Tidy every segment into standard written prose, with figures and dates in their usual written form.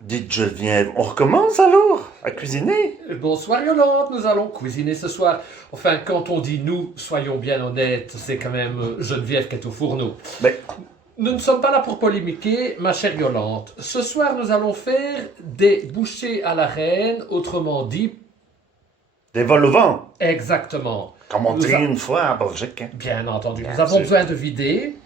Dites Geneviève, on recommence alors à cuisiner? Bonsoir Yolande, nous allons cuisiner ce soir. Enfin, quand on dit nous, soyons bien honnêtes, c'est quand même Geneviève qui est au fourneau. Mais Nous ne sommes pas là pour polémiquer, ma chère Yolande. Ce soir, nous allons faire des bouchées à la reine, autrement dit, des vols au vent, exactement. comme on Nous dit a- une fois à Belgique. Bien entendu, Bien nous avons sûr. besoin de vider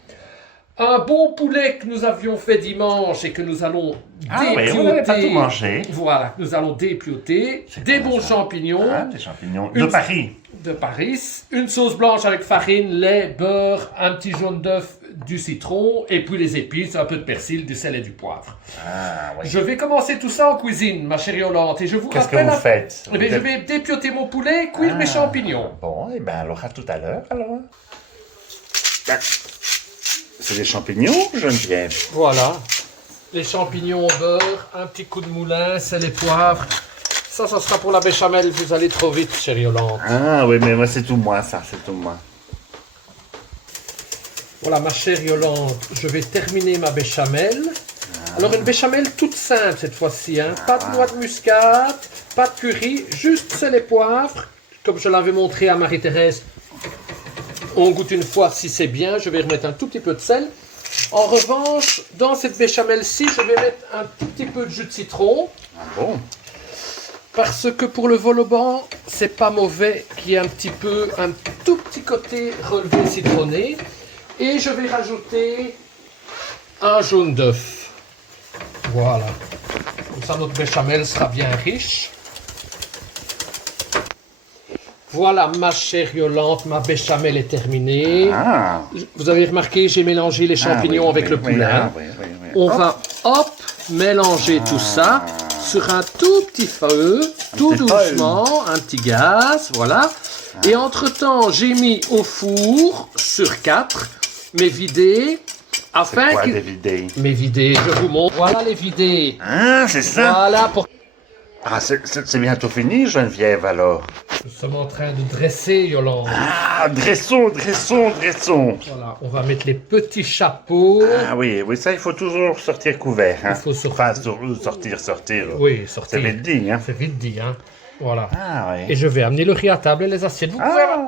un bon poulet que nous avions fait dimanche et que nous allons Ah oui, on n'avait pas tout mangé. Voilà, que nous allons dépioter, C'est des quoi bons ça? champignons, Ah, des champignons de Une- Paris. de Paris, une sauce blanche avec farine, lait, beurre, un petit jaune d'œuf, du citron, et puis les épices, un peu de persil, du sel et du poivre. Ah oui. Je vais commencer tout ça en cuisine, ma chère Yolande, et je vous Qu'est-ce que rappelle... vous faites? Eh bien, je vais dépioter mon poulet et cuire mes Ah, champignons. Bon, et bien alors à tout à l'heure alors. Ben, c'est des champignons, Geneviève. Voilà, les champignons au beurre, un petit coup de moulin, sel et poivre. Ça sera pour la béchamel, vous allez trop vite, chère Yolande. Ah oui, mais moi c'est tout moi ça, c'est tout moi. Voilà, ma chère Yolande, je vais terminer ma béchamel. Alors, une béchamel toute simple cette fois-ci, hein. Pas de noix de muscade, pas de curry, juste sel et poivre. Comme je l'avais montré à Marie-Thérèse, on goûte une fois si c'est bien. Je vais remettre un tout petit peu de sel. En revanche, dans cette béchamel-ci, je vais mettre un tout petit peu de jus de citron. Ah bon? Parce que pour le vol au vent, c'est pas mauvais qu'il y ait un tout petit côté relevé citronné. Et je vais rajouter un jaune d'œuf. Voilà. Comme ça, notre béchamel sera bien riche. Voilà, ma chère Yolande, ma béchamel est terminée. Ah. Vous avez remarqué, j'ai mélangé les champignons Ah oui, avec oui, le oui, poulet. ah oui, oui, oui. On Hop. va, hop, mélanger tout ça sur un tout petit feu, tout petit doucement, un petit gaz, voilà. Et entre-temps, j'ai mis au four sur 4, mais vidé, afin Quoi, que... des vidés? Mais vidé, je vous montre. Voilà les vidés. Ah, c'est ça? Voilà, pour... Ah, c'est bientôt fini, Geneviève, alors. Nous sommes en train de dresser, Yolande. Ah, dressons. Voilà, on va mettre les petits chapeaux. Ah oui, oui, ça, il faut toujours sortir couvert. Hein. Il faut Enfin, sortir. Oui, sortir. C'est vite dit, hein. C'est vite dit, hein. Voilà. Ah Et oui. je vais amener le riz à table et les assiettes.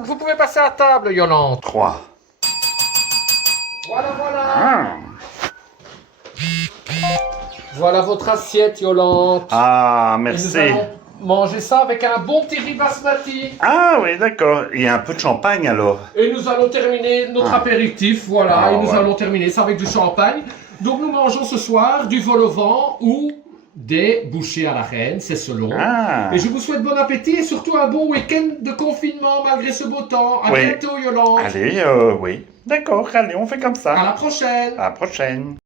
Vous pouvez passer à table, Yolande. 3. Voilà. Ah. Voilà votre assiette, Yolande. Ah, Et nous merci. allons manger ça avec un bon petit riz basmati. Ah oui, d'accord. Il y a un peu de champagne, alors. Et nous allons terminer notre apéritif, voilà. Ah, et nous ouais. allons terminer ça avec du champagne. Donc nous mangeons ce soir du vol au vent ou des bouchées à la reine, c'est selon. Ah. Et je vous souhaite bon appétit et surtout un bon week-end de confinement malgré ce beau temps. À Oui. bientôt, Yolande. Allez, oui. D'accord, allez, on fait comme À ça. la prochaine. À la prochaine.